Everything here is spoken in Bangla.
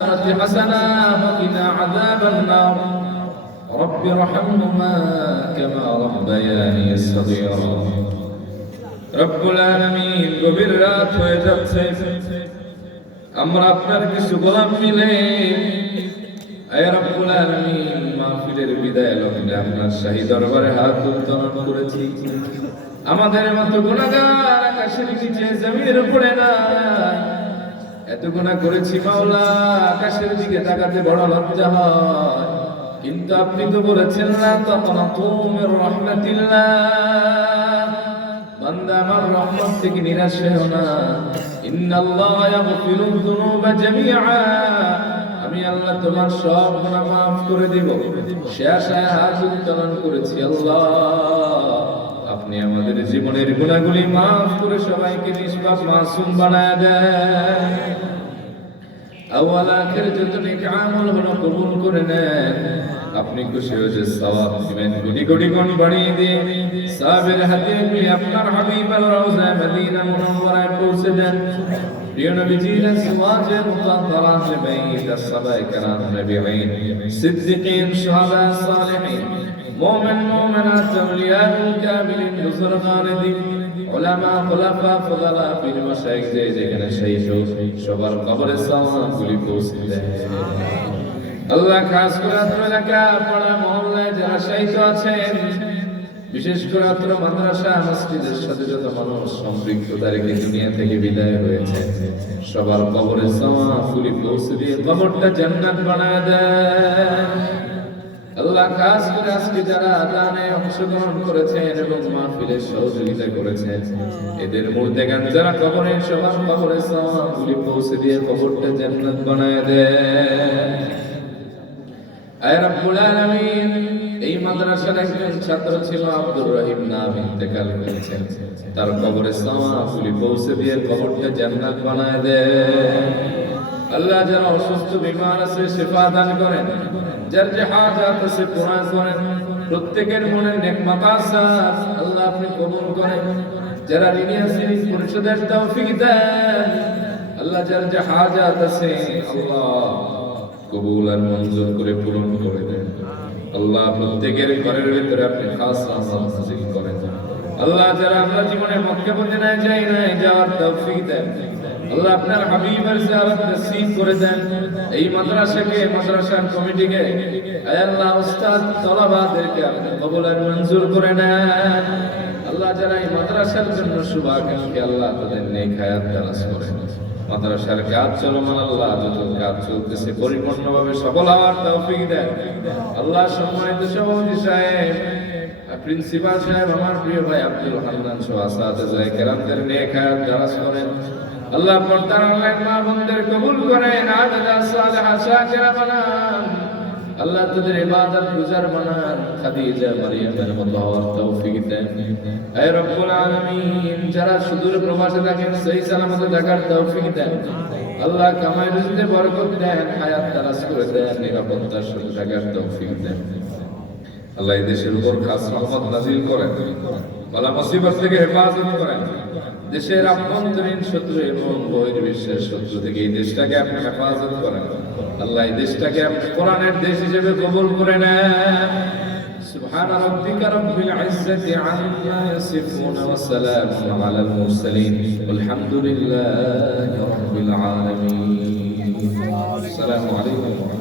حسنة وقنا عذاب النار رب ارحمهما كما ربياني صغيرا রব্বুল আলামিন গভীর রাত হয়ে যাচ্ছে আমরা আপনার কিছু গোলাম মিলে আয় রব্বুল আলামিন মাহফিলের বিদায় লগ্নে আপনার শাহী দরবারে হাত উত্তোলন করেছি আমাদের মতো গুণাগার আকাশের নিচে জমির উপরে নাই এত গুণা করেছি মাওলা, আকাশের দিকে তাকাতে বড় লজ্জা হয়। কিন্তু আপনি তো বলেছেন না তখন তুমের রহমাতিল্লাহ। বান্দা, আমার রহমত থেকে নিরাশ হও না। ইন্নাল্লাহ ইয়াগফিরু যুনুবা জামিআ। আমি আল্লাহ তোমার সব গুনাহ maaf করে দেব। আশায় হাত উত্তোলন করেছি, আল্লাহ। আপনি আমাদের জীবনের গুণাগুলি মাফ করে সবাইকে নিষ্পাপ মাসুম বানায় দেন। আওয়াল আখের যত আমল হলো কবুল করে নেন। আপনি খুশি হয়েছে সওয়াব দিবেন, কোটি কোটি গুণ বাড়িয়ে দিন। সাবের হাতে আপনার হাবিব আল রওজা মদিনা মুনাওয়ারায় পৌঁছে দেন। প্রিয় নবীজির সুওয়াজে মুতাহহারাত বাইত সাহাবায়ে کرام নবীন সিদ্দিকিন শুহাদা সালেহিন মুমিন মুমিনাত আউলিয়া কামিলিন বুজুরগান দিন ওলামা খোলাফা ফুদালা পীর মাশাইখ যে যেখানে শহীদ সবার কবরে সাওয়াবগুলি পৌঁছে দেয় আল্লাহ খাস করে আপনার এলাকা পাড়া মহল্লায় যারা শহীদ আছেন বিশেষ করে আপনার মাদ্রাসা, মসজিদের সাথে যত মানুষ সম্পৃক্ত তারিখে দুনিয়া থেকে বিদায় হয়েছে। সবার কবরে সাওয়াবগুলি পৌঁছে দিয়ে কবরটা জান্নাত বানায় দেয় আল্লাহ খাস করে আজকে যারা দানে অংশগ্রহণ করেছেন এবং সহযোগিতা করেছেন, এদের মূর্তে গান যারা কবরে, সবার কবরে সবগুলি পৌঁছে দিয়ে কবরটা জান্নাত বানায় দেয় আয় রাব্বুল আলামিন। এই মাদ্রাসার একজন ছাত্র ছিল আব্দুর রহিম নাম ইন্তেকাল করেছেন তার কবরে সবগুলি পৌঁছে দিয়ে কবরটা জান্নাত বানায় দেয় আল্লাহ যারা অসুস্থ, বিমার আছে সেবা দান করেন। যার যে হাজাত আছে পূরণ করেন। প্রত্যেকের মনে নেক মাকাসাত আল্লাহ আপনি কবুল করেন। যারা ঋণী আছে, পরিশোধের তৌফিক দেন। আল্লাহ যার যে হাজাত আছে, আল্লাহ কবুল আর মঞ্জুর করে পূরণ করে দেন। আল্লাহ প্রত্যেকের ঘরের ভিতরে আপনি খাস করেন। আল্লাহ যারা আমরা জীবনে মক্কা মদিনায় যাই নাই, যাওয়ার তৌফিক দেন। আল্লাহ আপনার হাবিবের নসিব করে দেন। এই মাদ্রাসাকে, মাদ্রাসার কমিটিকে আল্লাহ তলাবাদেরকে আপনি কবুল আর মঞ্জুর করে নেন। আল্লাহ যারা এই মাদ্রাসার জন্য শুভাকাঙ্ক্ষী, আল্লাহ তাদের নেক হায়াত মাদ্রাসার কাজ চলমান আল্লাহ, যত কাজ চলতেছে পরিপূর্ণভাবে সফল হওয়ার তৌফিক দেন। আল্লাহ সম্মানিত সভাপতি সাহেব প্রিন্সিপাল সাহেব আমার প্রিয় ভাই আব্দুল হান্নান সহ যায় কেরামদের নিয়ে খায়াত যারা শোনেন আল্লাহ পর্দার অনলাইন মা কবুল করেন কেরা বানান। আল্লাহ তাদের ইবাদত গুজার বানান খাদিজা মারিয়ামের মতো হওয়ার তৌফিক দেন। হে রব্বুল আলামিন, যারা সুদূর প্রবাসে থাকেন, সেই সালামতে থাকার তৌফিক দেন। আল্লাহ কামাই রুজিতে বরকত দেন, হায়াত তারাস করে দেন, নিরাপত্তার সাথে থাকার তৌফিক দেন। আল্লাহ এই দেশের উপর খাস রহমত নাজিল করেন বালা মুসিবত থেকে হেফাজত করেন দেশের আভ্যন্তরীণ শত্রু এবং বহির্বিশ্বের শত্রু থেকে এই দেশটাকে আপনি হেফাজত করেন আল্লাহ এই দেশটাকে আপনি কোরআনের দেশ হিসেবে কবুল করে নেন سبحان ربك رب العزة عما يصفون وسلام على المرسلين والحمد لله رب العالمين السلام عليكم ورحمة الله